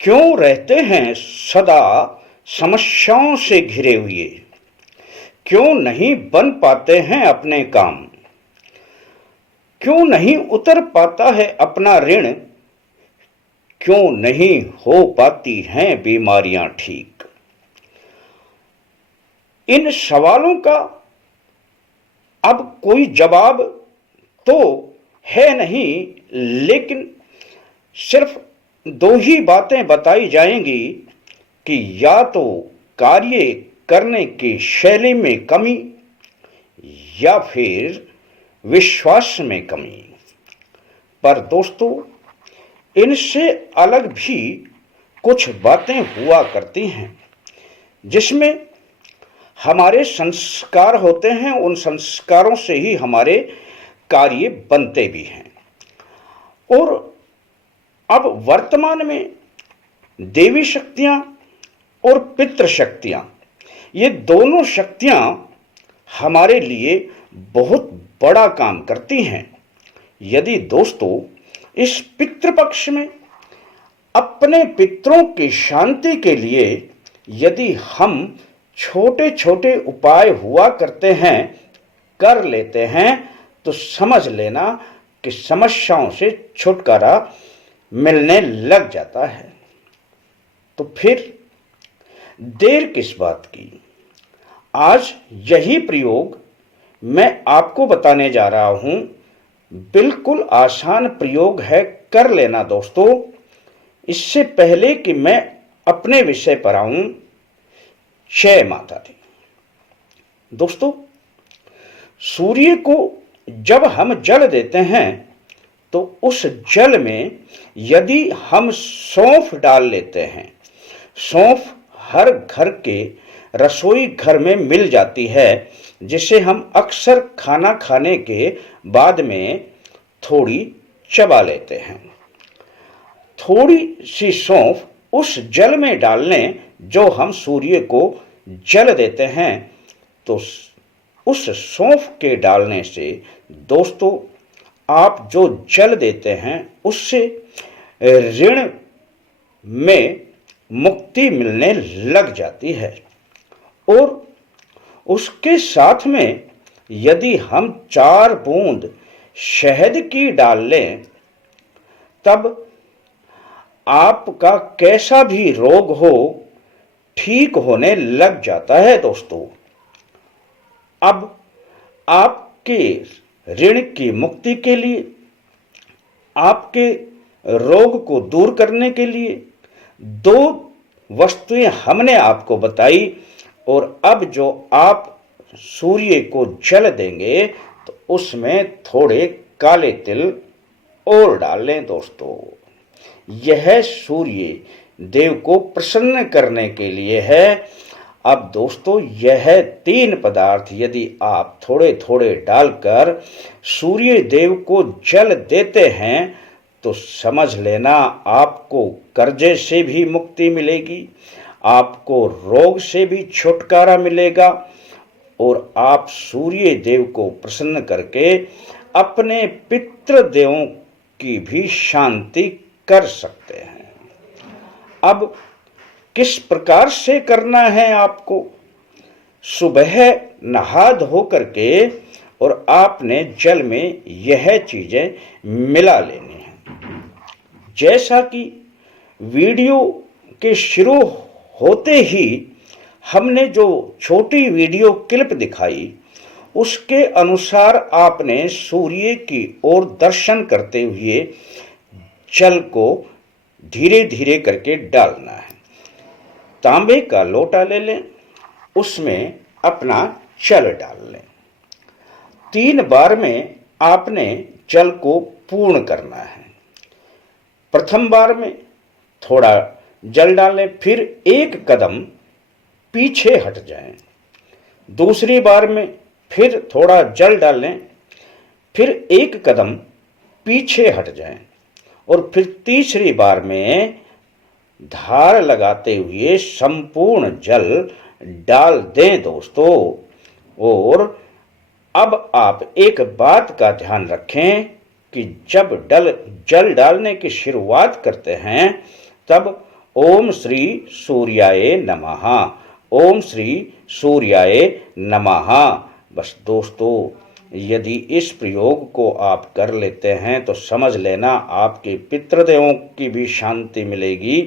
क्यों रहते हैं सदा समस्याओं से घिरे हुए? क्यों नहीं बन पाते हैं अपने काम? क्यों नहीं उतर पाता है अपना ऋण? क्यों नहीं हो पाती हैं बीमारियां ठीक? इन सवालों का अब कोई जवाब तो है नहीं, लेकिन सिर्फ दो ही बातें बताई जाएंगी कि या तो कार्य करने की शैली में कमी या फिर विश्वास में कमी। पर दोस्तों, इनसे अलग भी कुछ बातें हुआ करती हैं जिसमें हमारे संस्कार होते हैं। उन संस्कारों से ही हमारे कार्य बनते भी हैं। और अब वर्तमान में देवी शक्तियां और पितृ शक्तियां, ये दोनों शक्तियां हमारे लिए बहुत बड़ा काम करती हैं। यदि दोस्तों इस पितृपक्ष में अपने पितरों की शांति के लिए यदि हम छोटे छोटे उपाय हुआ करते हैं, कर लेते हैं, तो समझ लेना कि समस्याओं से छुटकारा मिलने लग जाता है। तो फिर देर किस बात की? आज यही प्रयोग मैं आपको बताने जा रहा हूं। बिल्कुल आसान प्रयोग है, कर लेना दोस्तों। इससे पहले कि मैं अपने विषय पर आऊं, जय माता दी। दोस्तों, सूर्य को जब हम जल देते हैं तो उस जल में यदि हम सौंफ डाल लेते हैं, सौंफ हर घर के रसोई घर में मिल जाती है, जिसे हम अक्सर खाना खाने के बाद में थोड़ी चबा लेते हैं। थोड़ी सी सौंफ उस जल में डाल लें जो हम सूर्य को जल देते हैं, तो उस सौंफ के डालने से दोस्तों आप जो जल देते हैं उससे ऋण में मुक्ति मिलने लग जाती है। और उसके साथ में यदि हम 4 बूंद शहद की डाल लें, तब आपका कैसा भी रोग हो ठीक होने लग जाता है दोस्तों। अब आपके ऋण की मुक्ति के लिए, आपके रोग को दूर करने के लिए 2 वस्तुएं हमने आपको बताई। और अब जो आप सूर्य को जल देंगे तो उसमें थोड़े काले तिल और डाल लें दोस्तों। यह सूर्य देव को प्रसन्न करने के लिए है। अब दोस्तों यह 3 पदार्थ यदि आप थोड़े थोड़े डालकर सूर्य देव को जल देते हैं तो समझ लेना आपको कर्जे से भी मुक्ति मिलेगी, आपको रोग से भी छुटकारा मिलेगा और आप सूर्य देव को प्रसन्न करके अपने पितृ देवों की भी शांति कर सकते हैं। अब किस प्रकार से करना है आपको? सुबह नहा धो करके और आपने जल में यह चीजें मिला लेनी है। जैसा कि वीडियो के शुरू होते ही हमने जो छोटी वीडियो क्लिप दिखाई, उसके अनुसार आपने सूर्य की ओर दर्शन करते हुए जल को धीरे धीरे करके डालना है। तांबे का लोटा ले लें, उसमें अपना जल डाल लें। 3 बार में आपने जल को पूर्ण करना है। प्रथम बार में थोड़ा जल डालें, फिर 1 कदम पीछे हट जाएं। दूसरी बार में फिर थोड़ा जल डालें, फिर 1 कदम पीछे हट जाएं। और फिर तीसरी बार में धार लगाते हुए संपूर्ण जल डाल दें दोस्तों। और अब आप एक बात का ध्यान रखें कि जब जल डालने की शुरुआत करते हैं तब ओम श्री सूर्याय नमः। ओम श्री सूर्याय नमः। बस दोस्तों, यदि इस प्रयोग को आप कर लेते हैं तो समझ लेना आपके पितृदेवों की भी शांति मिलेगी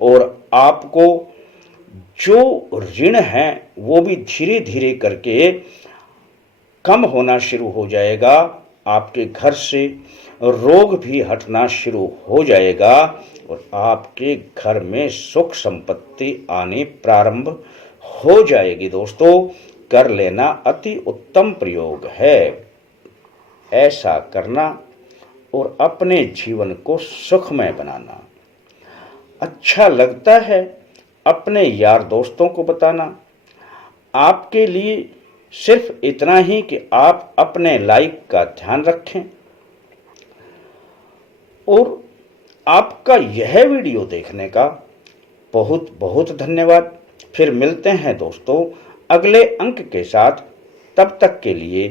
और आपको जो ऋण है वो भी धीरे धीरे करके कम होना शुरू हो जाएगा। आपके घर से रोग भी हटना शुरू हो जाएगा और आपके घर में सुख संपत्ति आनी प्रारंभ हो जाएगी। दोस्तों, कर लेना अति उत्तम प्रयोग है। ऐसा करना और अपने जीवन को सुखमय बनाना। अच्छा लगता है अपने यार दोस्तों को बताना। आपके लिए सिर्फ इतना ही कि आप अपने लाइक का ध्यान रखें। और आपका यह वीडियो देखने का बहुत बहुत धन्यवाद। फिर मिलते हैं दोस्तों अगले अंक के साथ। तब तक के लिए